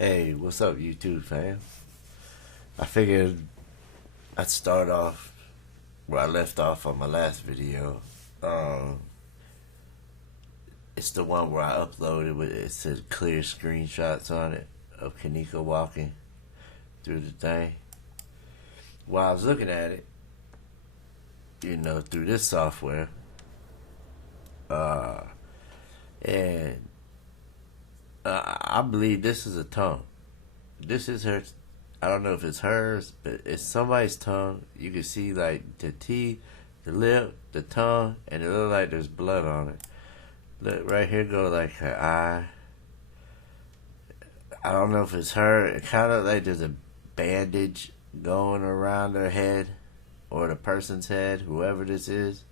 Hey, what's up, YouTube fam? I figured I'd start off where I left off on my last video. Um, it's the one where I uploaded with it said clear screenshots on it of Kenneka walking through the thing. While I was looking at it, through this software, uh, and I believe this is a tongue. This is her. I don't know if it's hers, but it's somebody's tongue. You can see like the teeth, the lip, the tongue, and it looks like there's blood on it. Look, right here go like her eye. I don't know if it's her. It kind of like there's a bandage going around her head or the person's head, whoever this is.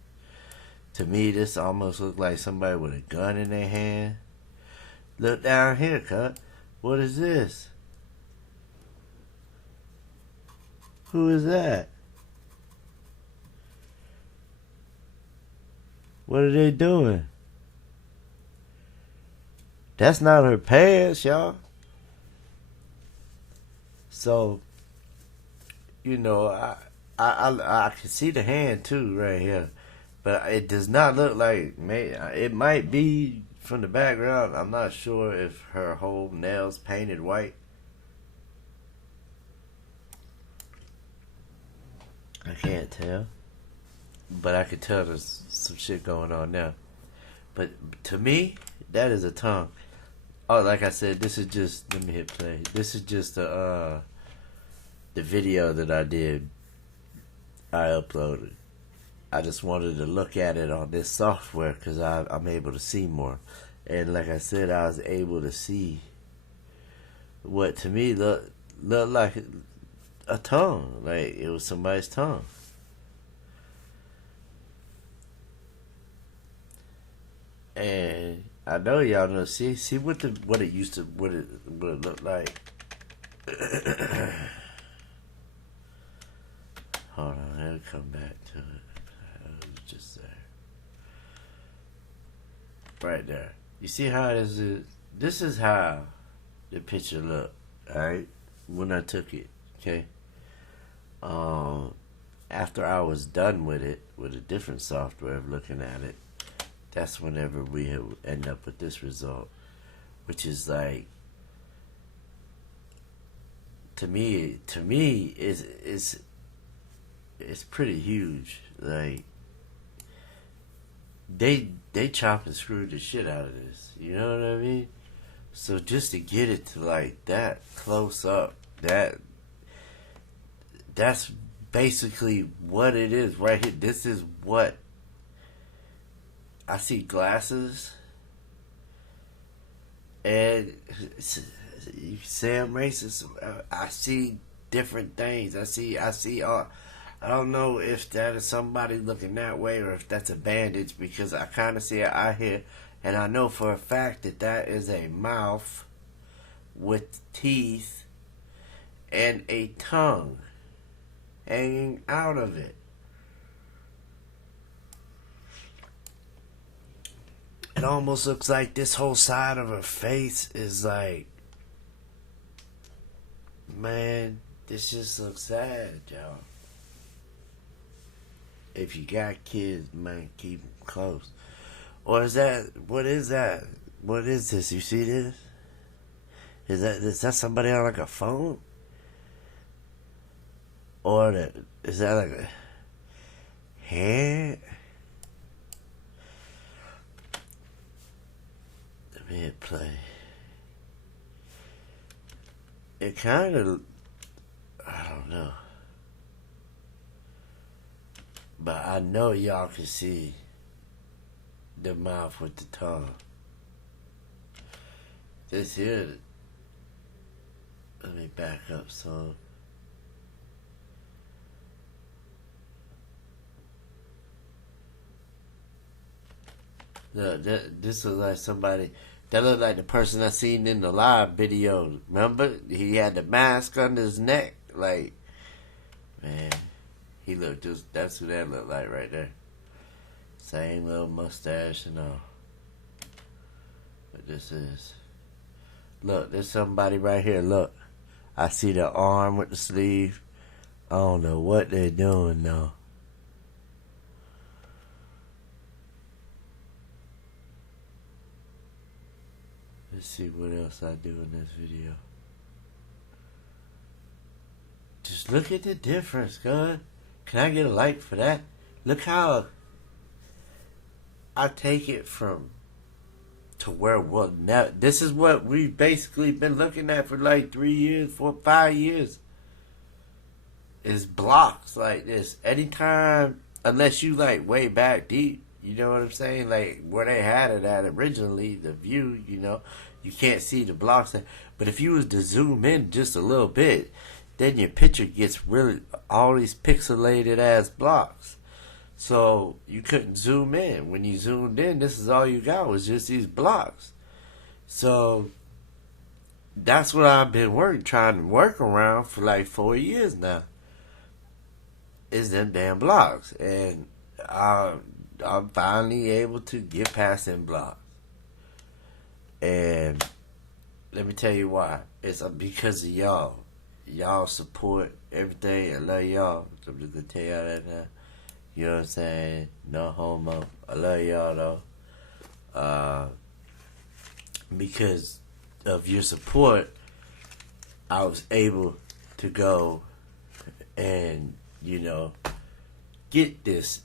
To me, this almost looks like somebody with a gun in their hand. Look down here, cut. What is this? Who is that? What are they doing? That's not her pants, y'all. So, I can see the hand too right here, but it does not look like. It might be from the background. I'm not sure if her whole nails painted white. I can't tell, but I can tell there's some shit going on now. But to me, that is a tongue. Oh, like I said, this is just, let me hit play. This is just the video that I uploaded. I just wanted to look at it on this software because I'm able to see more. And like I said, I was able to see what to me looked like a tongue. Like it was somebody's tongue. And I know y'all know. See what it looked like. Hold on, I'll come back to it. I was just there, right there. You see how this is? This is how the picture looked. All right, when I took it. Okay. After I was done with it with a different software of looking at it, that's whenever we end up with this result, which is like, to me is it's pretty huge. Like they chop and screw the shit out of this. You know what I mean? So just to get it to like that close up, that's basically what it is right here. This is what I see. Glasses, and you say I'm racist. I see different things. I see all. I don't know if that is somebody looking that way or if that's a bandage, because I kind of see an eye here, and I know for a fact that is a mouth with teeth and a tongue hanging out of it. It almost looks like this whole side of her face is like, man, this just looks sad, y'all. If you got kids, man, keep them close. Or is that, what is that? What is this? You see this? Is that somebody on like a phone? Or is that like a hand? Let me hit play. It kind of, I don't know. But I know y'all can see the mouth with the tongue. This here, let me back up some. Look, this looks like somebody. That looked like the person I seen in the live video. Remember? He had the mask under his neck. Like, man, he looked just. That's who that looked like right there. Same little mustache and all. But this is. Look, there's somebody right here. Look, I see the arm with the sleeve. I don't know what they're doing though. Let's see what else I do in this video. Just look at the difference, God. Can I get a like for that? Look how I take it from to where, well, now this is what we've basically been looking at for like 3 years, 4, 5 years. Is blocks like this. Anytime, unless you like way back deep, you know what I'm saying? Like where they had it at originally, the view, you know, you can't see the blocks. But if you was to zoom in just a little bit, then your picture gets really all these pixelated ass blocks. So you couldn't zoom in. When you zoomed in, this is all you got was just these blocks. So that's what I've been trying to work around for like 4 years now. Is them damn blocks. And I'm finally able to get past them blocks. And let me tell you why. It's because of y'all. Y'all support everything. I love y'all. I'm just gonna tell y'all that now. You know what I'm saying? No homo. I love y'all though. Because of your support, I was able to go and, you know, get this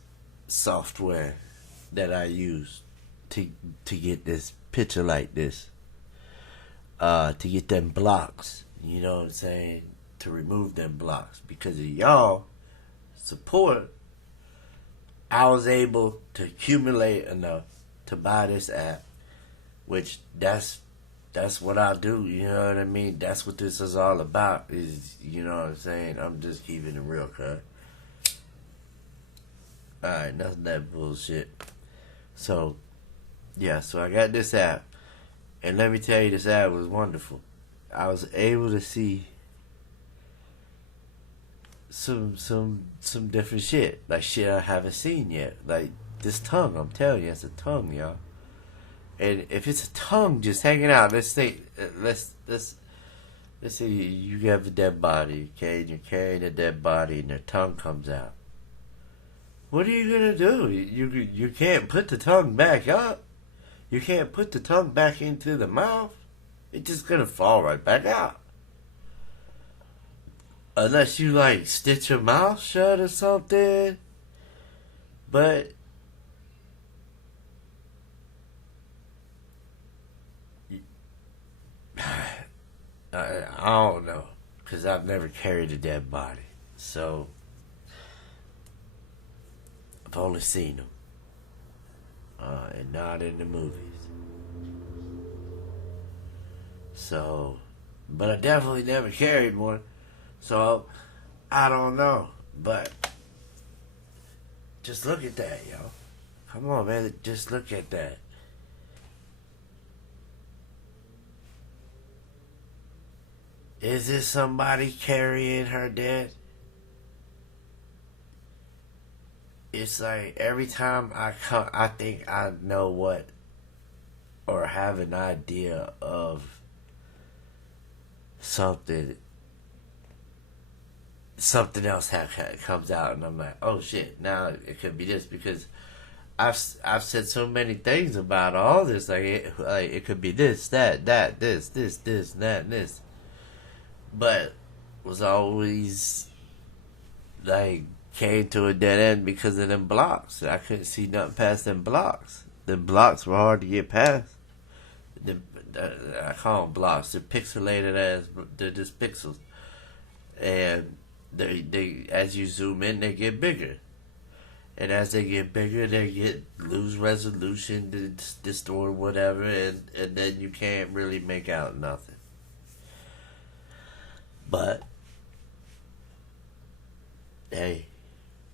software that I use to get this picture like this. To get them blocks. You know what I'm saying? To remove them blocks. Because of y'all support, I was able to accumulate enough to buy this app, which that's what I do, you know what I mean? That's what this is all about, is, you know what I'm saying? I'm just keeping it real, cuz. Alright, nothing that bullshit. So, yeah, so I got this app, and let me tell you, this app was wonderful. I was able to see some different shit, like shit I haven't seen yet. Like this tongue, I'm telling you, it's a tongue, y'all. And if it's a tongue just hanging out, let's say you have a dead body, okay, and you're carrying a dead body, and the tongue comes out. What are you gonna do? You can't put the tongue back up. You can't put the tongue back into the mouth. It's just gonna fall right back out. Unless you like stitch your mouth shut or something. But I don't know, because I've never carried a dead body. So I've only seen them. And not in the movies. So, but I definitely never carried one. So, I don't know. But, just look at that, yo. Come on, man. Just look at that. Is this somebody carrying her dead? It's like every time I come, I think I know what, or have an idea of something else comes out, and I'm like, oh shit, now it could be this, because I've said so many things about all this, like it could be this, that, this, that, and this, but was always like came to a dead end because of them blocks. I couldn't see nothing past them blocks. The blocks were hard to get past. I call them blocks. They're pixelated as they're just pixels, and they as you zoom in, they get bigger, and as they get bigger, they lose resolution, distort whatever, and then you can't really make out nothing. But hey,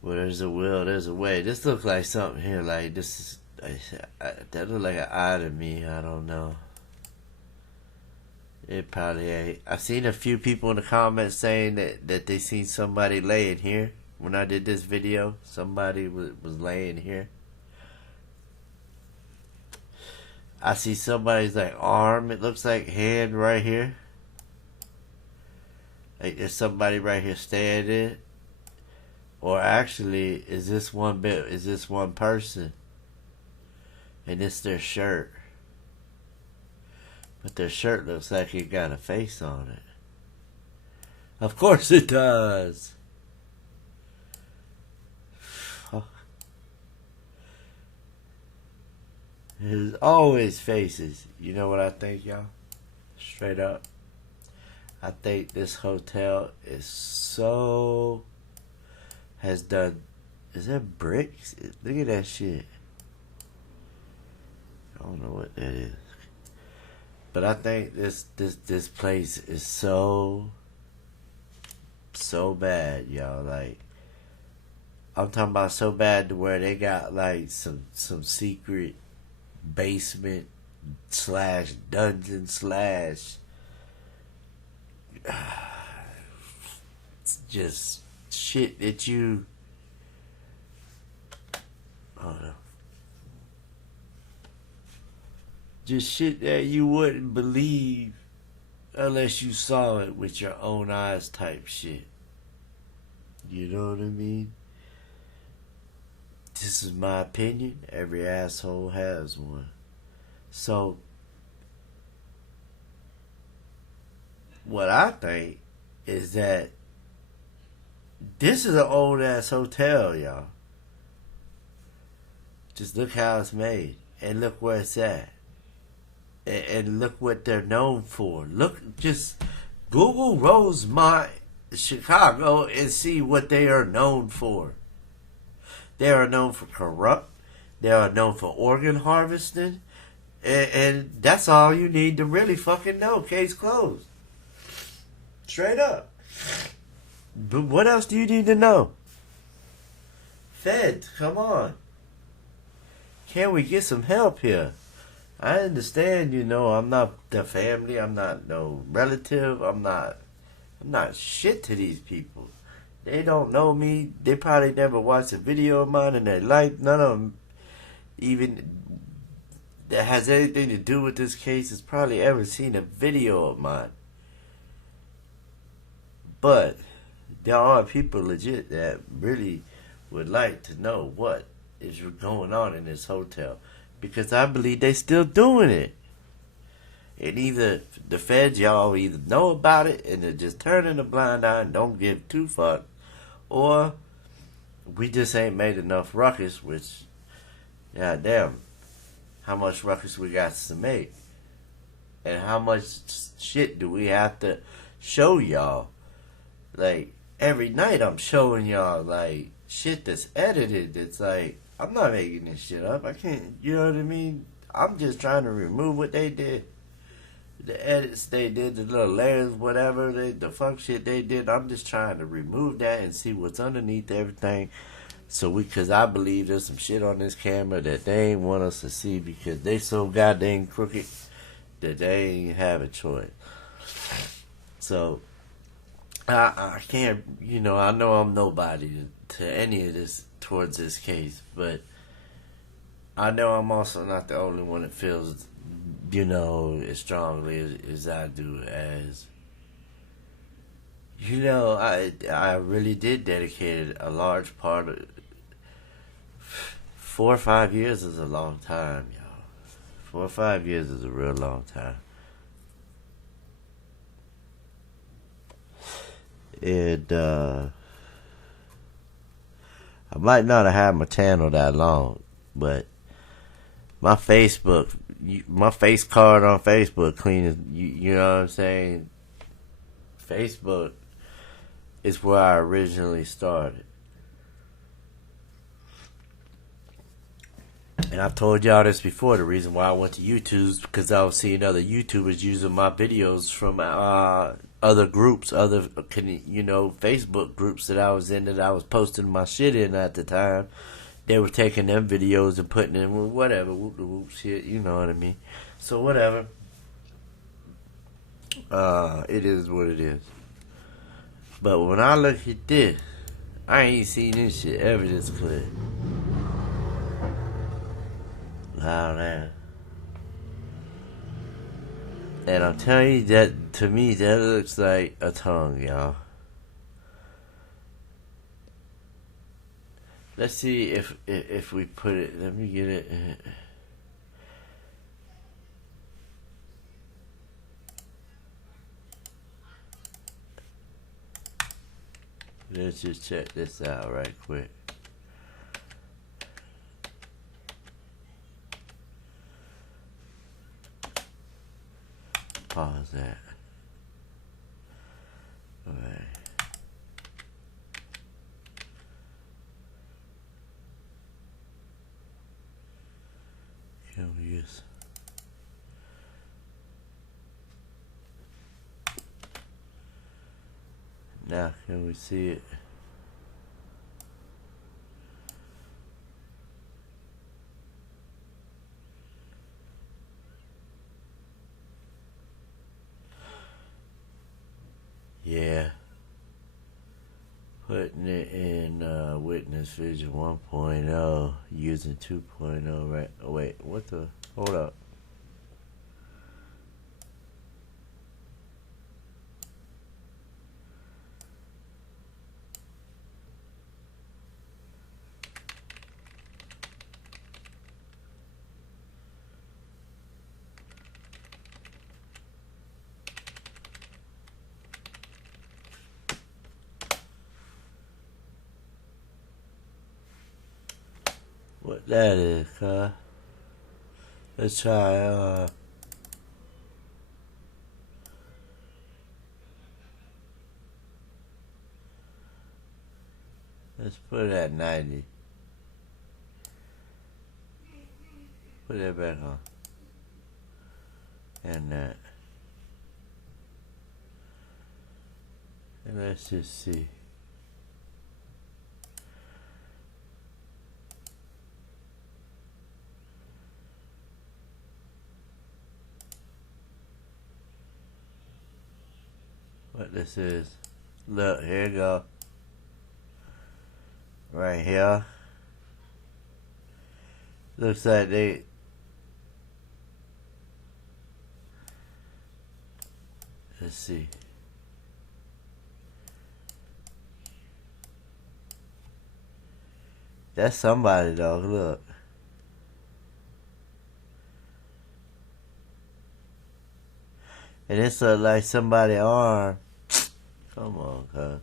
well, there's a will, there's a way. This looks like something here. Like this is that look like an eye to me. I don't know. It probably ain't. I've seen a few people in the comments saying that they seen somebody laying here. When I did this video, somebody was laying here. I see somebody's like arm. It looks like hand right here. Like there's somebody right here standing. Or actually, is this one bit? Is this one person? And it's their shirt. But their shirt looks like it got a face on it. Of course it does. There's always faces. You know what I think, y'all? Straight up. I think this hotel is so... has done... Is that bricks? Look at that shit. I don't know what that is. But I think this place is so bad, y'all. Like, I'm talking about so bad to where they got like some secret basement / dungeon / just shit that you, I don't know. Just shit that you wouldn't believe unless you saw it with your own eyes type shit. You know what I mean? This is my opinion. Every asshole has one. So, what I think is that this is an old ass hotel, y'all. Just look how it's made. And look where it's at. And look what they're known for. Look, just Google Rosemont, Chicago, and see what they are known for. They are known for corrupt. They are known for organ harvesting. And that's all you need to really fucking know. Case closed. Straight up. But what else do you need to know? Feds, come on. Can we get some help here? I understand, you know, I'm not the family, I'm not no relative, I'm not shit to these people. They don't know me, they probably never watched a video of mine in their life. None of them even that has anything to do with this case has probably ever seen a video of mine. But there are people legit that really would like to know what is going on in this hotel. Because I believe they still doing it. And either the feds, y'all either know about it and they're just turning a blind eye and don't give two fucks, or we just ain't made enough ruckus, which, goddamn, how much ruckus we got to make. And how much shit do we have to show y'all? Like, every night I'm showing y'all, like, shit that's edited. It's like, I'm not making this shit up. I can't, you know what I mean? I'm just trying to remove what they did. The edits they did, the little layers, whatever, the fuck shit they did. I'm just trying to remove that and see what's underneath everything. So because I believe there's some shit on this camera that they ain't want us to see because they so goddamn crooked that they ain't have a choice. So, I can't, you know, I know I'm nobody to any of this towards this case, but I know I'm also not the only one that feels, you know, as strongly as I do. As you know, I really did dedicate a large part of 4 or 5 years is a long time, y'all. 4 or 5 years is a real long time. And I might not have had my channel that long, but my Facebook, my face card on Facebook clean as, you know what I'm saying? Facebook is where I originally started. And I've told y'all this before, the reason why I went to YouTube is because I was seeing other YouTubers using my videos from other groups, other, you know, Facebook groups that I was in, that I was posting my shit in at the time. They were taking them videos and putting in whatever, whoop shit, you know what I mean. So whatever. It is what it is. But when I look at this, I ain't seen this shit ever this clear. Loud ass. And I'm telling you that, to me, that looks like a tongue, y'all. Let's see if we put it. Let me get it. Let's just check this out right quick. Pause that. Alright. Can we use... Now, can we see it? Yeah. Putting it in Witness Vision 1.0 using 2.0, right? Oh, wait, what the? Hold up. What that is, huh? Let's try, let's put it at 90. Put that back on. And that. And let's just see. What this is. Look, here you go. Right here. Looks like they... Let's see. That's somebody, though. Look. And this looks like somebody's arm. Come on, cuz.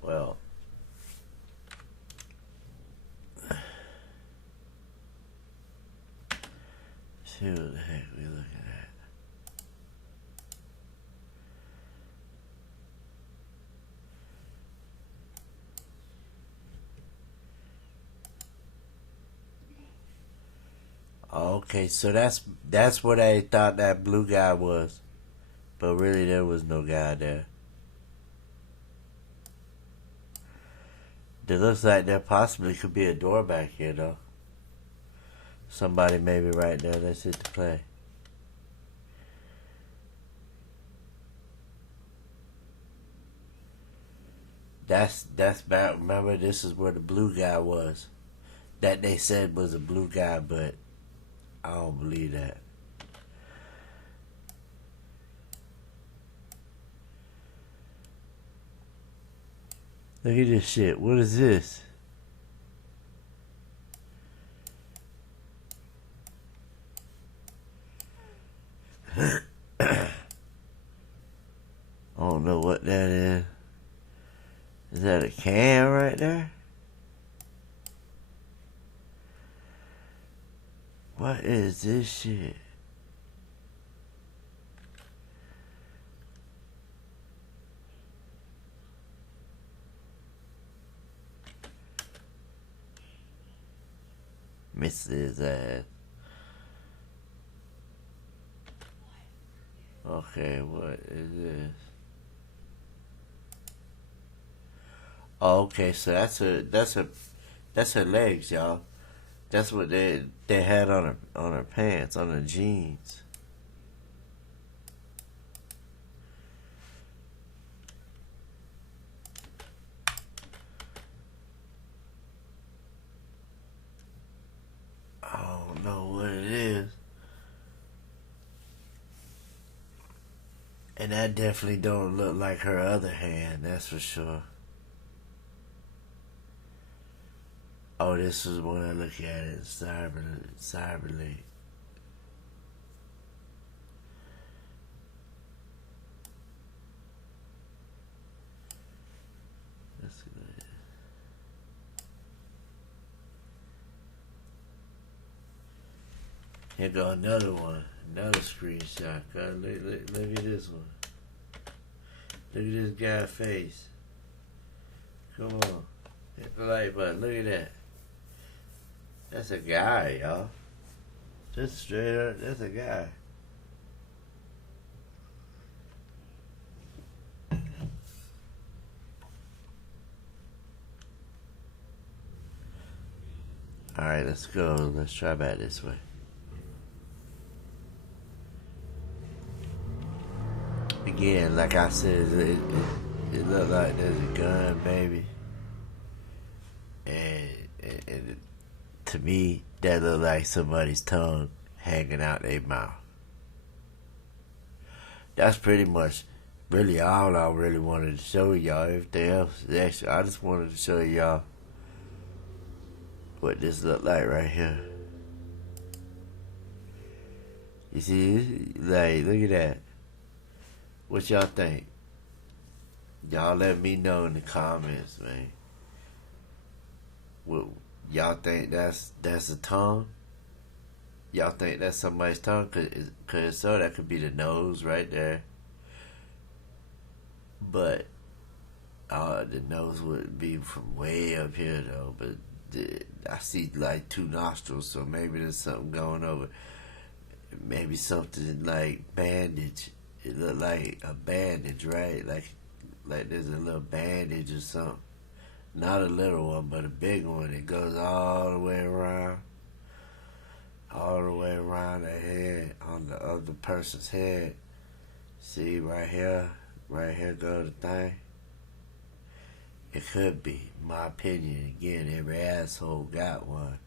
Well. See what the heck we looking at. Okay, so that's what I thought that blue guy was. But really there was no guy there. It looks like there possibly could be a door back here though. Somebody maybe right there. Let's hit the play. That's bad. Remember, this is where the blue guy was. That they said was a blue guy, but I don't believe that. Look at this shit. What is this? I don't know what that is. Is that a can right there? What is this shit? Missed his ass. Okay, what is this? Oh, okay, so that's her legs, y'all. That's what they had on her pants, on her jeans. know what it is. And that definitely don't look like her other hand, that's for sure. Oh, this is when I look at it, cyberly. That's good. Here go another one, another screenshot. Look at this one. Look at this guy's face. Come on. Hit the like button. Look at that. That's a guy, y'all. Just straight up, that's a guy. Alright, let's go. Let's try back this way. Again, like I said, it looked like there's a gun, maybe. And to me, that looked like somebody's tongue hanging out their mouth. That's pretty much really all I really wanted to show y'all. Everything else is extra. I just wanted to show y'all what this look like right here. You see, like, look at that. What y'all think? Y'all let me know in the comments, man. What y'all think that's a tongue? Y'all think that's somebody's tongue? Cause so that could be the nose right there. But the nose would be from way up here though. But I see like 2 nostrils, so maybe there's something going over. Maybe something like bandage. It look like a bandage, right? Like there's a little bandage or something. Not a little one, but a big one. It goes all the way around. All the way around the head, on the other person's head. See, right here go the thing. It could be, in my opinion. Again, every asshole got one.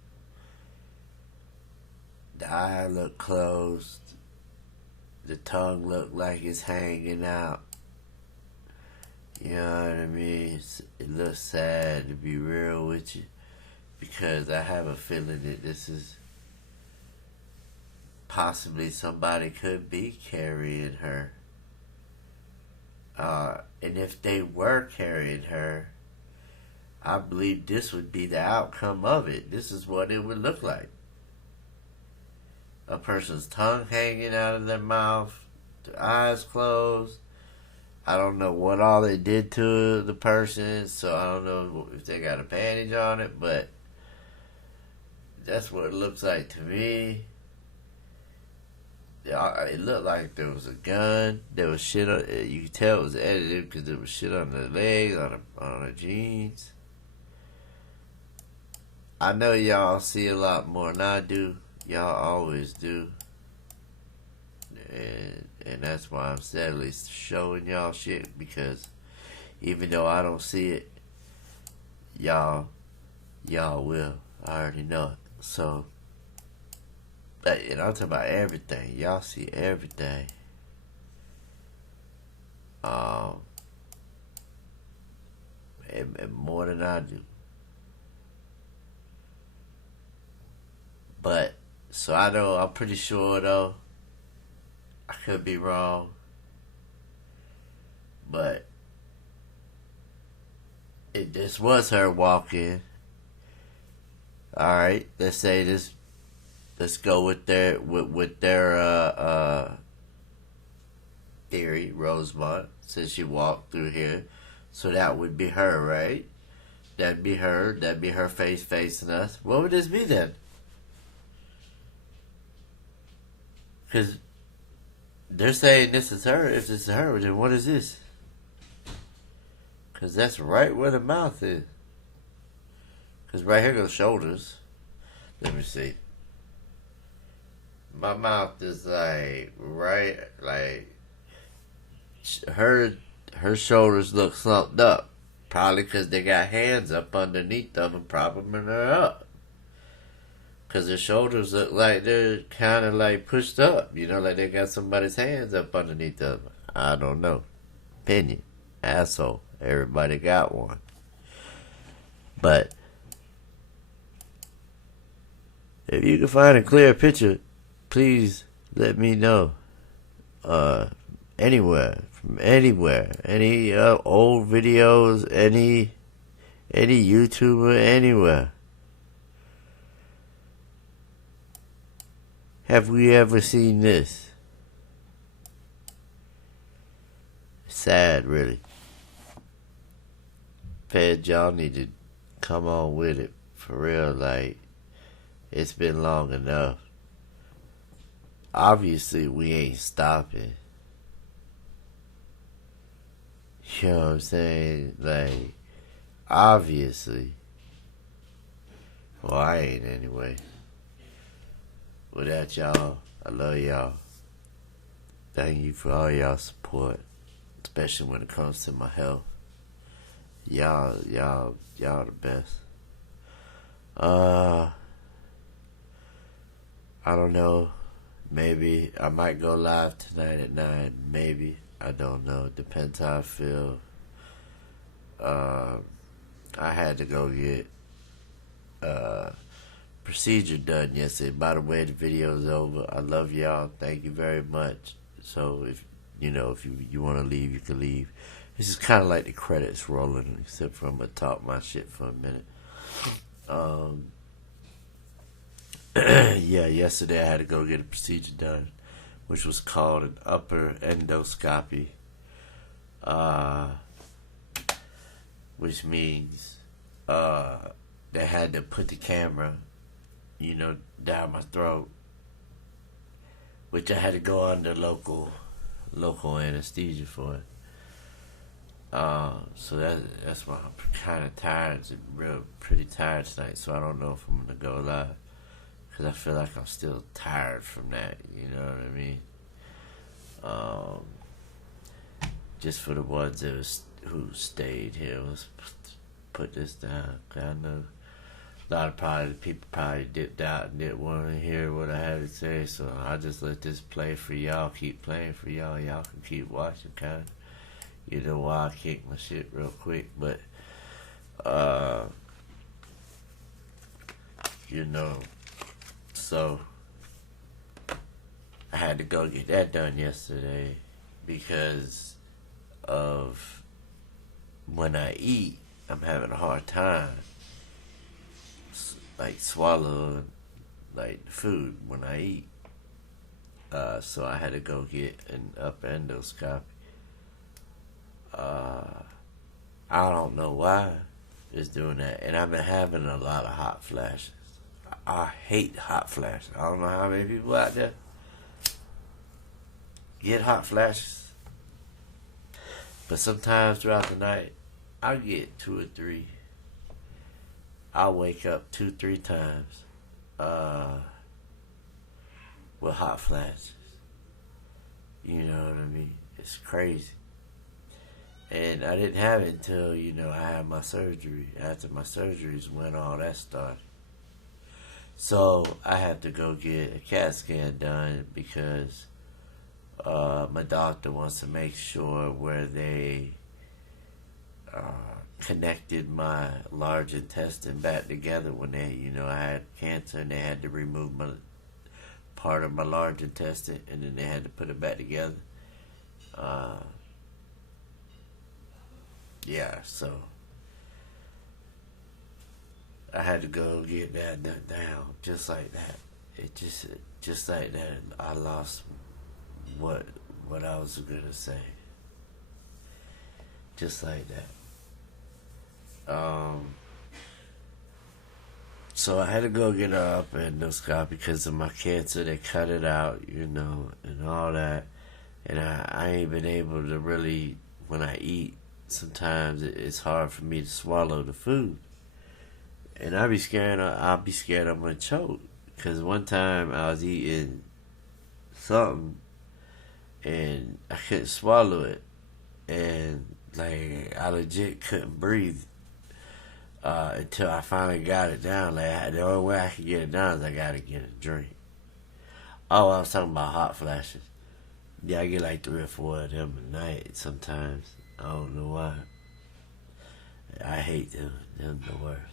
The eye look closed. The tongue look like it's hanging out. You know what I mean? It looks sad, to be real with you, because I have a feeling that this is possibly somebody could be carrying her. And if they were carrying her, I believe this would be the outcome of it. This is what it would look like. A person's tongue hanging out of their mouth, their eyes closed. I don't know what all they did to the person, so I don't know if they got a bandage on it, but that's what it looks like to me. It looked like there was a gun. There was shit on it. You could tell it was edited because there was shit on the legs, on the jeans. I know y'all see a lot more than I do. Y'all always do. And that's why I'm sadly showing y'all shit, because even though I don't see it, y'all will. I already know it. So, and I'm talking about everything. Y'all see everything. And more than I do. But, so I know, I'm pretty sure though, I could be wrong, but this was her walking. Alright, let's say this, let's go with their theory. Rosemont says she walked through here, so that would be her, right? That'd be her face facing us. What would this be then? Because they're saying this is her. If this is her, then what is this? Because that's right where the mouth is. Because right here goes shoulders. Let me see. My mouth is like right, like her shoulders look slumped up. Probably because they got hands up underneath them and propping her up. Because their shoulders look like they're kind of like pushed up. You know, like they got somebody's hands up underneath them. I don't know. Opinion. Asshole. Everybody got one. But if you can find a clear picture, please let me know. Anywhere, from anywhere, any old videos, any YouTuber, anywhere. Have we ever seen this? Sad, really. Fed, y'all need to come on with it for real. Like, it's been long enough. Obviously, we ain't stopping. You know what I'm saying? Like, obviously. Well, I ain't anyway. Without y'all, I love y'all. Thank you for all y'all support, especially when it comes to my health. Y'all the best. I don't know. Maybe I might go live tonight at 9. Maybe. I don't know. Depends how I feel. I had to go get procedure done yesterday. By the way, the video's over. I love y'all. Thank you very much. So if you want to leave, you can leave. This is kind of like the credits rolling, except for I'm gonna talk my shit for a minute. Yeah, yesterday I had to go get a procedure done, which was called an upper endoscopy, which means they had to put the camera, down my throat, which I had to go under local anesthesia for it. So that's why I'm kind of tired. It's pretty tired tonight, so I don't know if I'm gonna go live. Because I feel like I'm still tired from that, you know what I mean? Just for the ones who stayed here, let's put this down. Cause I know a lot of people probably dipped out and didn't want to hear what I had to say, so I'll just let this play for y'all, keep playing for y'all. Y'all can keep watching, kind of. You know why I kick my shit real quick, but, so I had to go get that done yesterday because of when I eat, I'm having a hard time like swallowing like food when I eat. So I had to go get an upper endoscopy. I don't know why it's doing that, and I've been having a lot of hot flashes. I hate hot flashes. I don't know how many people out there get hot flashes, but sometimes throughout the night, I get 2 or 3. I'll wake up 2-3 times with hot flashes. You know what I mean? It's crazy. And I didn't have it until, I had my surgery. After my surgeries, when all that started. So I had to go get a CAT scan done because my doctor wants to make sure where they connected my large intestine back together when I had cancer and they had to remove part of my large intestine and then they had to put it back together. Yeah, so I had to go get that done down, just like that. It just like that. I lost what I was gonna say, just like that. So I had to go get an upper endoscopy because of my cancer. They cut it out, and all that. And I ain't been able to really, when I eat, sometimes it's hard for me to swallow the food. And I'll be scared I'm gonna choke. Because one time I was eating something and I couldn't swallow it. And I legit couldn't breathe. until I finally got it down. Like, the only way I could get it down is I gotta get a drink. Oh, I was talking about hot flashes. Yeah, I get like 3 or 4 of them a night sometimes. I don't know why. I hate them. Them the worst.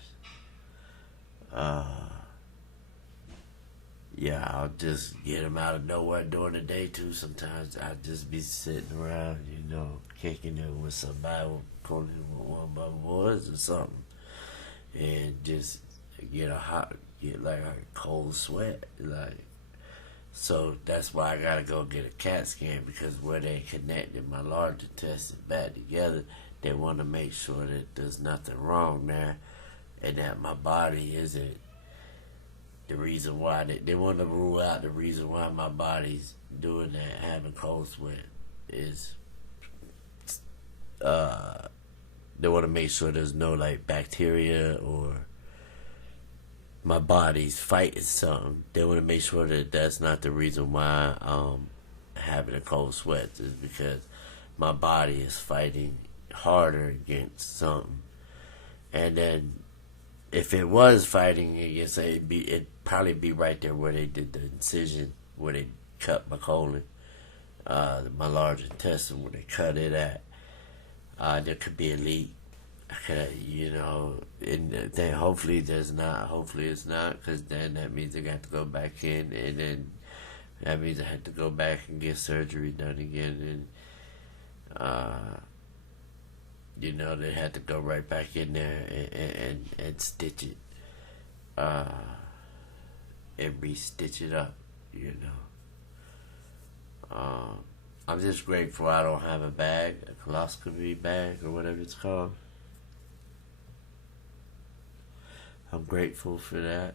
Yeah, I'll just get them out of nowhere during the day too. Sometimes I'll just be sitting around, kicking it with somebody, calling it with one of my boys or something, and just get like a cold sweat, like. So that's why I gotta go get a CAT scan, because where they connected my large intestine back together, they want to make sure that there's nothing wrong there, and that my body isn't the reason why. They want to rule out the reason why my body's doing that, having cold sweat, is they want to make sure there's no like bacteria or my body's fighting something. They want to make sure that that's not the reason why I'm having a cold sweat, is because my body is fighting harder against something. And then if it was fighting against it, it'd probably be right there where they did the incision, where they cut my colon, my large intestine, where they cut it at. There could be a leak. And then hopefully there's not. Hopefully it's not, because then that means I got to go back in, and then that means I had to go back and get surgery done again, and they had to go right back in there and stitch it, and re-stitch it up, I'm just grateful I don't have a bag, a coloscopy bag, or whatever it's called. I'm grateful for that.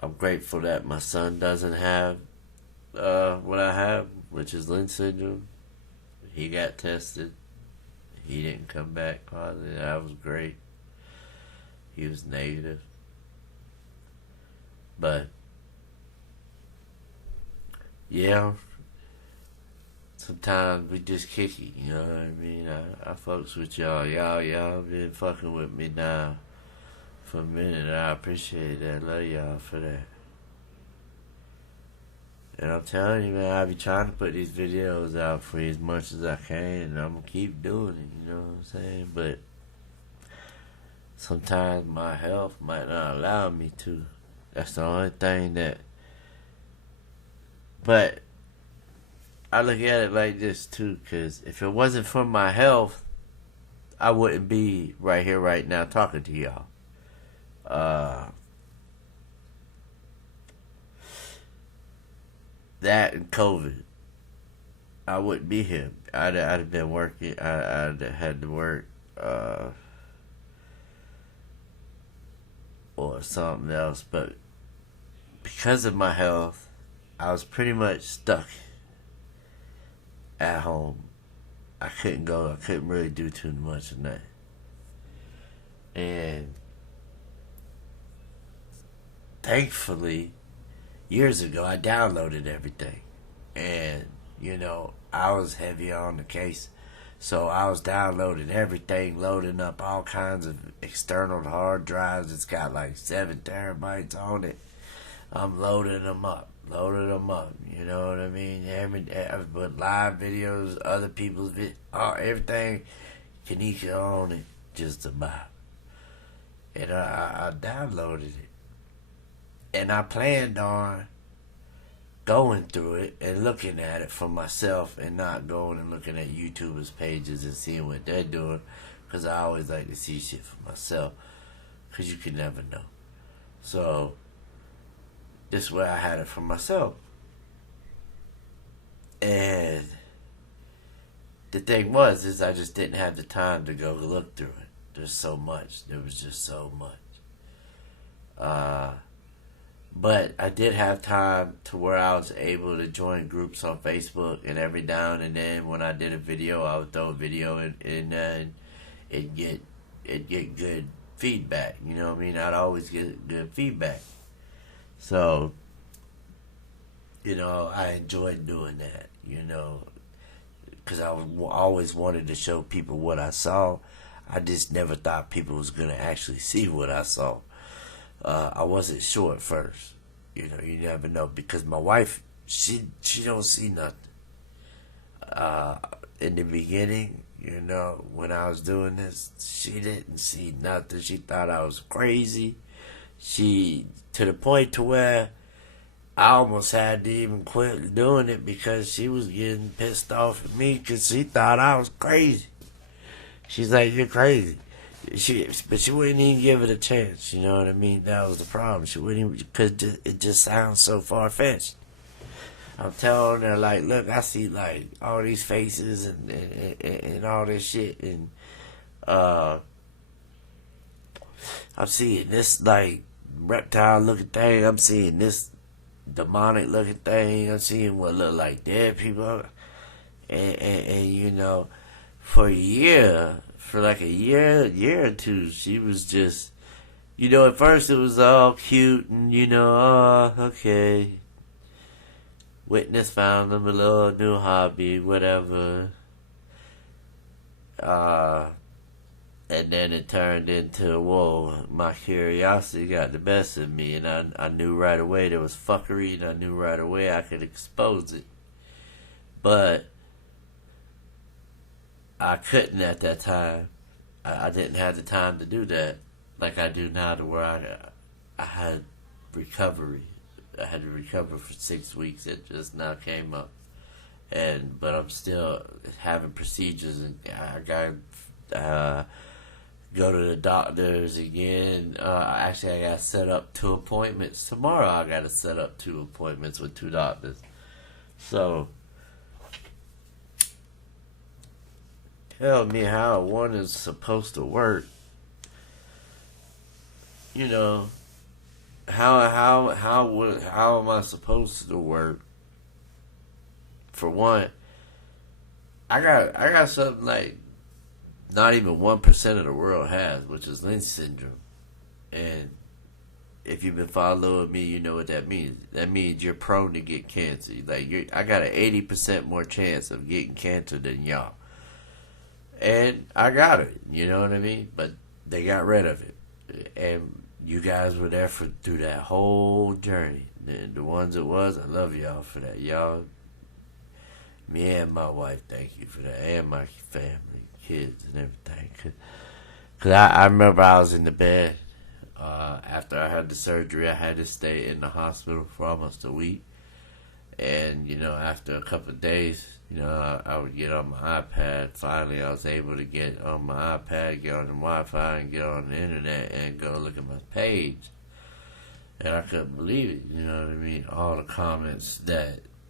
I'm grateful that my son doesn't have what I have, which is Lynch syndrome. He got tested. He didn't come back positive. That was great. He was negative. But yeah, sometimes we just kick it, you know what I mean? I fucks with y'all. Y'all been fucking with me now for a minute. I appreciate that. Love y'all for that. And I'm telling you, man, I be trying to put these videos out for you as much as I can, and I'm gonna keep doing it, you know what I'm saying? But sometimes my health might not allow me to. That's the only thing that... But I look at it like this too, because if it wasn't for my health, I wouldn't be right here right now talking to y'all. That and COVID, I wouldn't be here. I'd have been working. I'd had to work or something else. But because of my health, I was pretty much stuck at home. I couldn't go. I couldn't really do too much of that. And thankfully, years ago, I downloaded everything. And, I was heavy on the case. So I was downloading everything, loading up all kinds of external hard drives. It's got like 7 terabytes on it. I'm loading them up. You know what I mean? But live videos, other people's everything, Kenneka on it, just about. And I downloaded it. And I planned on going through it and looking at it for myself, and not going and looking at YouTubers' pages and seeing what they're doing, because I always like to see shit for myself, because you can never know. So this way I had it for myself. And the thing is I just didn't have the time to go look through it. There's so much. There was just so much. But I did have time to where I was able to join groups on Facebook, and every now and then when I did a video, I would throw a video in and it'd get good feedback. You know what I mean? I'd always get good feedback. So, I enjoyed doing that, because I always wanted to show people what I saw. I just never thought people was gonna actually see what I saw. I wasn't sure at first. You never know because my wife, she don't see nothing. Uh, in the beginning, when I was doing this, she didn't see nothing. She thought I was crazy. She to the point to where I almost had to even quit doing it because she was getting pissed off at me because she thought I was crazy. She's like, "You're crazy." But she wouldn't even give it a chance. You know what I mean? That was the problem. She wouldn't even because it just sounds so far fetched. I'm telling her like, look, I see like all these faces and all this shit, and I'm seeing this like reptile looking thing. I'm seeing this demonic looking thing. I'm seeing what look like dead people, and for a year, for like a year or two, she was just, at first it was all cute and oh, okay. Witness found them a little new hobby, whatever. And then it turned into, whoa, my curiosity got the best of me, and I knew right away there was fuckery, and I knew right away I could expose it. But I couldn't at that time. I didn't have the time to do that like I do now, to where I had recovery. I had to recover for 6 weeks. It just now came up, but I'm still having procedures, and I got go to the doctors again. Actually, I got set up 2 appointments tomorrow. I got to set up 2 appointments with 2 doctors. So tell me how one is supposed to work. How am I supposed to work? For one, I got something like not even 1% of the world has, which is Lynch syndrome. And if you've been following me, you know what that means. That means you're prone to get cancer. I got an 80% more chance of getting cancer than y'all. And I got it, you know what I mean? But they got rid of it. And you guys were there through that whole journey. The ones it was, I love y'all for that. Y'all, me and my wife, thank you for that. And my family, kids, and everything. Cause I remember I was in the bed after I had the surgery. I had to stay in the hospital for almost a week. And, after a couple of days, I would get on my iPad. Finally, I was able to get on my iPad, get on the Wi-Fi, and get on the internet and go look at my page. And I couldn't believe it, you know what I mean? All the comments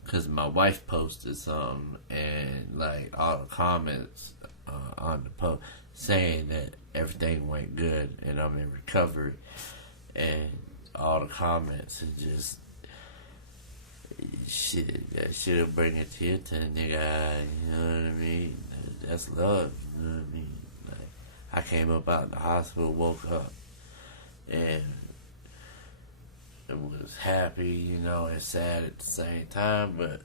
because my wife posted something, and like all the comments on the post saying that everything went good and I'm in recovery. And all the comments and just, shit, that shit'll bring a tear to a nigga eye, you know what I mean? That's love, you know what I mean? Like, I came up out of the hospital, woke up, and it was happy, and sad at the same time, but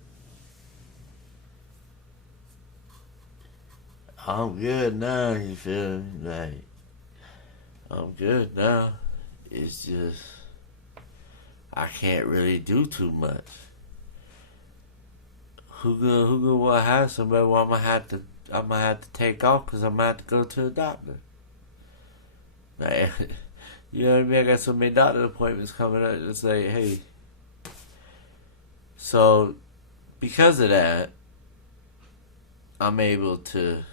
I'm good now, you feel me? Like, I'm good now. It's just, I can't really do too much. Who gonna want to have somebody where I'm gonna have to take off because I'm gonna have to go to the doctor. Like, you know what I mean? I got so many doctor appointments coming up to say, hey. So, because of that, I'm able to,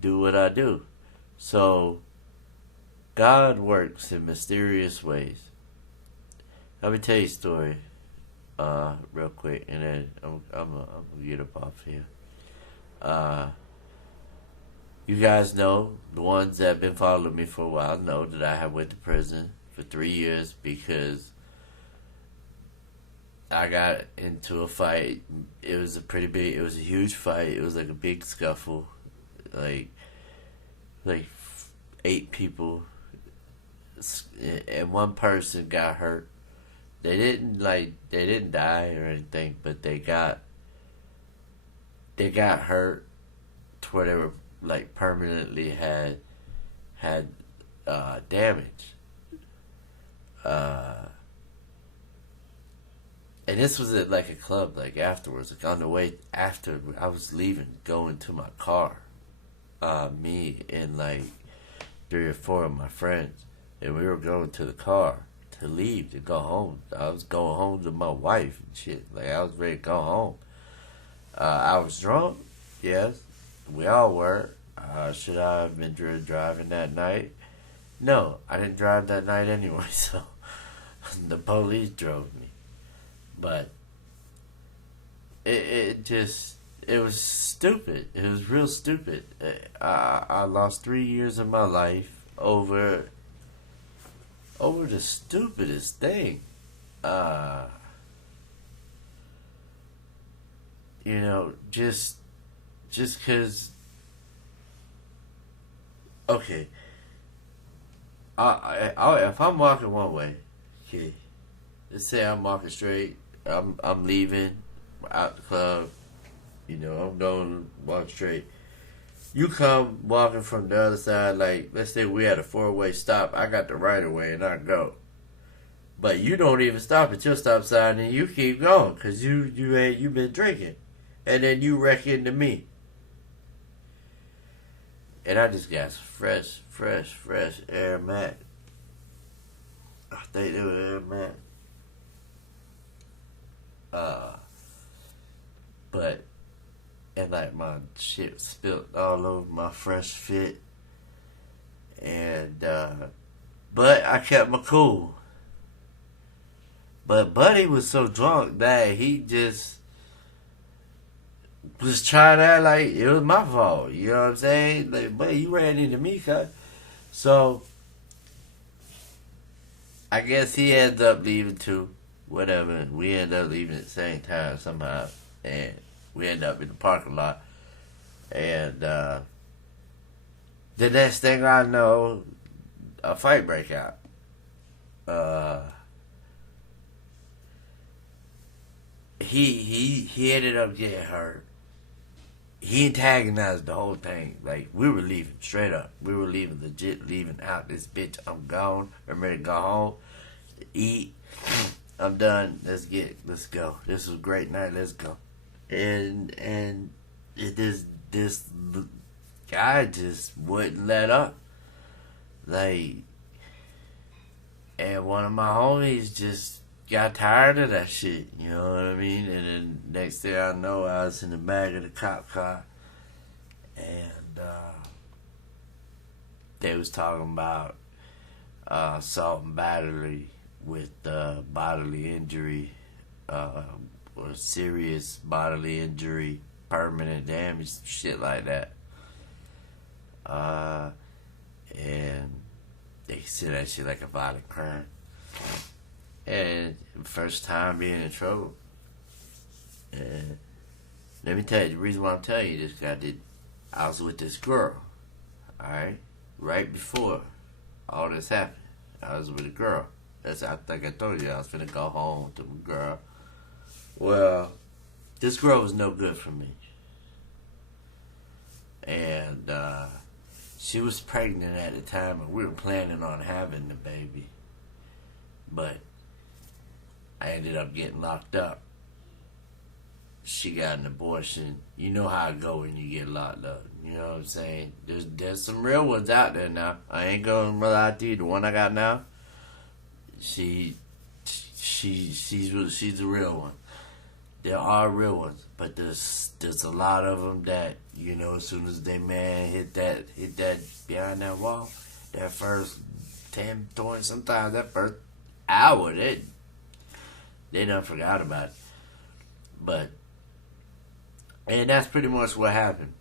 do what I do. So, God works in mysterious ways. Let me tell you a story. Real quick, and then I'm gonna get up off here. You guys know, the ones that have been following me for a while know that I have went to prison for 3 years because I got into a fight. It was a huge fight. It was like a big scuffle, like 8 people, and one person got hurt. They didn't die or anything, but they got hurt to where they were like permanently had damage. Uh, and this was at like a club, like afterwards, like on the way after I was leaving, going to my car. Me and like 3 or 4 of my friends, and we were going to the car to leave to go home. I was going home to my wife and shit. Like I was ready to go home. I was drunk, yes, we all were. Should I have been driving that night? No, I didn't drive that night anyway, so the police drove me. But it was stupid. It was real stupid. I lost 3 years of my life over the stupidest thing. You know, just because. Okay, if I'm walking one way, okay, let's say I'm walking straight. I'm leaving out the club. You know, I'm going walk straight. You come walking from the other side, like let's say we had a 4-way stop. I got the right of way and I go, but you don't even stop at your stop sign and you keep going because you been drinking, and then you wreck into me. And I just got fresh air mat. I think it was air mat. But and like my shit spilled all over my fresh fit, and but I kept my cool. But Buddy was so drunk that he just was trying to act like it was my fault. You know what I'm saying? Like, but you ran into me, cuz. So I guess he ended up leaving too. Whatever. We ended up leaving at the same time somehow. And we ended up in the parking lot. And the next thing I know, a fight break out. He ended up getting hurt. He antagonized the whole thing. Like, we were leaving straight up. We were leaving, legit leaving out this bitch. I'm gone. I'm ready to go home, eat. I'm done. Let's go. This was a great night. Let's go. And this guy just wouldn't let up. Like, and one of my homies just got tired of that shit. You know what I mean? And then next thing I know, I was in the back of the cop car, and they was talking about assault and battery with bodily injury, or serious bodily injury, permanent damage, shit like that. And they said that shit like a violent crime. And first time being in trouble. And let me tell you, the reason why I'm telling you this, I was with this girl. Alright? Right before all this happened, I was with a girl. I think I told you I was finna go home to my girl. Well, this girl was no good for me. And she was pregnant at the time, and we were planning on having the baby. But I ended up getting locked up. She got an abortion. You know how it go when you get locked up. You know what I'm saying? There's some real ones out there now. I ain't gonna lie to you. The one I got now, she's the real one. There are real ones, but there's a lot of them that, you know, as soon as they man hit that behind that wall, that first 10, 20, sometimes that first hour, they done forgot about it. But, and that's pretty much what happened.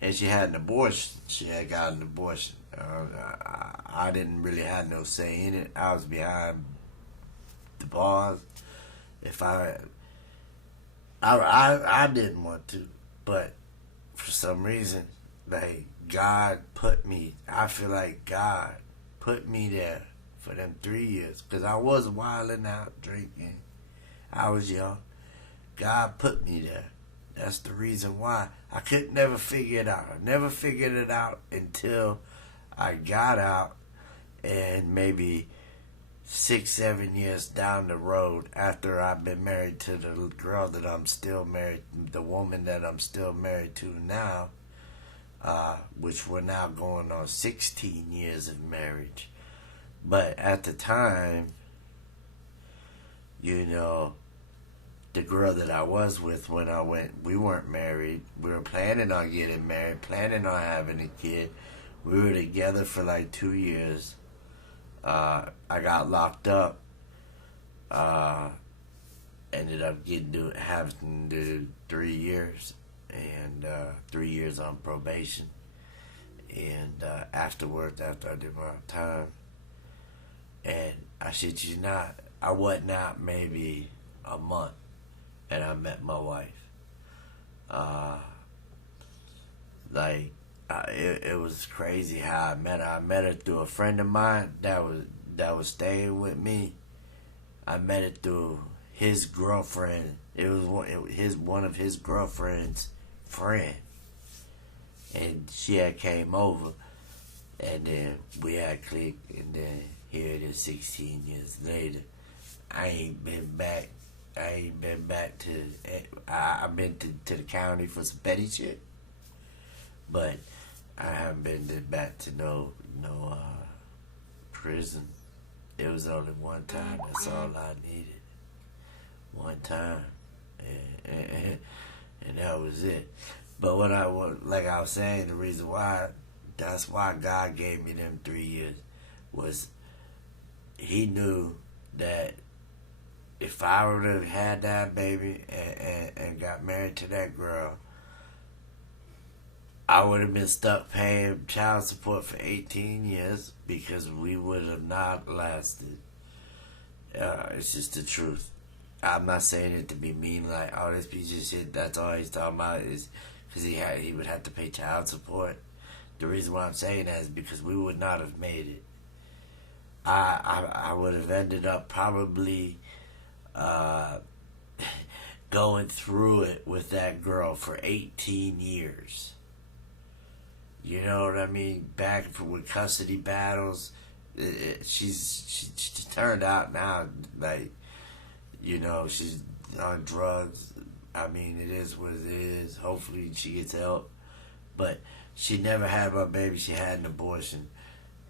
And she had an abortion. She had got an abortion. I didn't really have no say in it. I was behind the bars. If I didn't want to, but for some reason, like, God put me, I feel like God put me there for them 3 years, because I was wilding out, drinking. I was young. God put me there That's the reason why. I could never figure it out. I never figured it out until I got out, and maybe 6, 7 years down the road after I've been married to the girl that I'm still married, the woman that I'm still married to now, which we're now going on 16 years of marriage. But at the time, you know, the girl that I was with when I went, we weren't married. We were planning on getting married, planning on having a kid. We were together for like 2 years. I got locked up. Ended up having to do 3 years, and 3 years on probation. And afterwards, after I did my time, and I shit you not, I wasn't out maybe a month, and I met my wife. It was crazy how I met her. I met her through a friend of mine that was staying with me. I met her through his girlfriend. It was one of his girlfriend's friend, and she had came over, and then we had clicked, and then here it is 16 years later. I ain't been back to. I've been to the county for some petty shit, but I haven't been back to no prison. It was only one time. That's all I needed. One time, and that was it. But like I was saying, the reason why, that's why God gave me them 3 years, was He knew that if I would have had that baby and got married to that girl, I would have been stuck paying child support for 18 years because we would have not lasted. It's just the truth. I'm not saying it to be mean, like, oh, this piece of shit, that's all he's talking about, is because he would have to pay child support. The reason why I'm saying that is because we would not have made it. I would have ended up probably going through it with that girl for 18 years. You know what I mean? Back with custody battles. She turned out now, like, you know, she's on drugs. I mean, it is what it is. Hopefully she gets help. But she never had my baby. She had an abortion.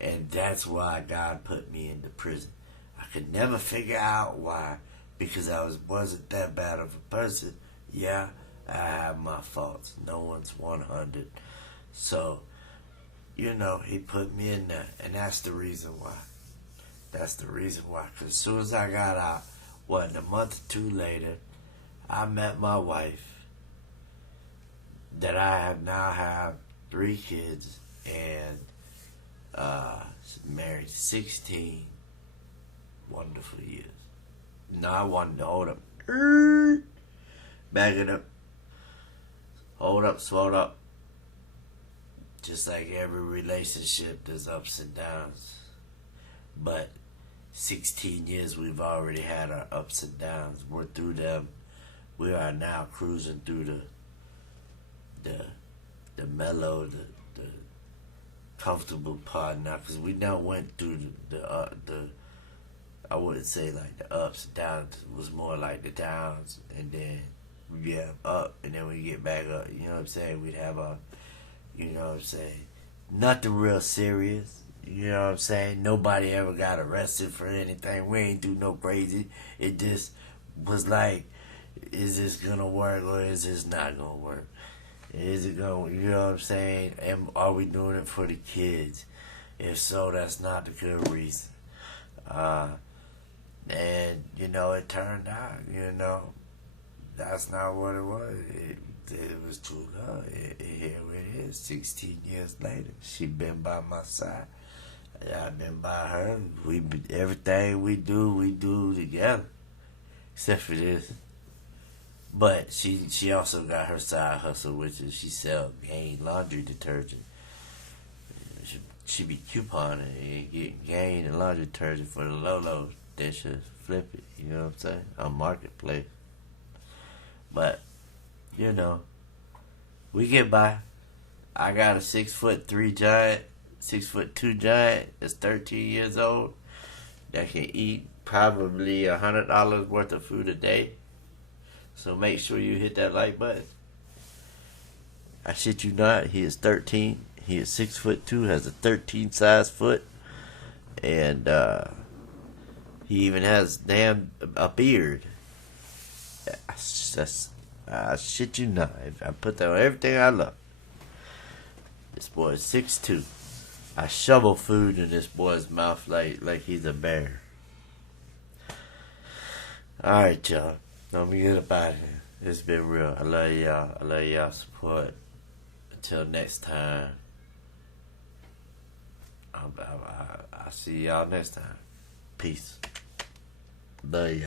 And that's why God put me into prison. I could never figure out why. Because I wasn't that bad of a person. Yeah, I have my faults. No one's 100. So, you know, He put me in there. And that's the reason why. That's the reason why. Because as soon as I got out, a month or 2 later, I met my wife. That I have now have 3 kids. And married 16 wonderful years. No, I wanted to hold up. Back it up. Hold up, slow up. Just like every relationship, there's ups and downs. But 16 years, we've already had our ups and downs. We're through them. We are now cruising through the mellow, the comfortable part now, because we now went through the I wouldn't say like the ups and downs. It was more like the downs, and then we get up, and then we get back up. You know what I'm saying? We'd have you know what I'm saying? Nothing real serious. You know what I'm saying? Nobody ever got arrested for anything. We ain't do no crazy. It just was like, is this gonna work or is this not gonna work? Is it going, you know what I'm saying? And are we doing it for the kids? If so, that's not the good reason. And, you know, it turned out, you know, that's not what it was. It was true love. Here it is, 16 years later. She been by my side. I've been by her. Everything we do together. Except for this. But she also got her side hustle, which is she sell Gain laundry detergent. She be couponing and get Gain and laundry detergent for the low. Then she'll flip it, you know what I'm saying, on Marketplace. But, you know, we get by. I got a 6'3" giant, 6'2" giant that's 13 years old that can eat probably $100 worth of food a day. So make sure you hit that like button. I shit you not, he is 13. He is 6'2", has a 13 size foot, and he even has a beard. I shit you not. I put that on everything I love. This boy is 6'2". I shovel food in this boy's mouth like he's a bear. Alright, y'all. Let me get up out of here. It's been real. I love y'all. I love y'all support. Until next time. I'll see y'all next time. Peace. Love y'all.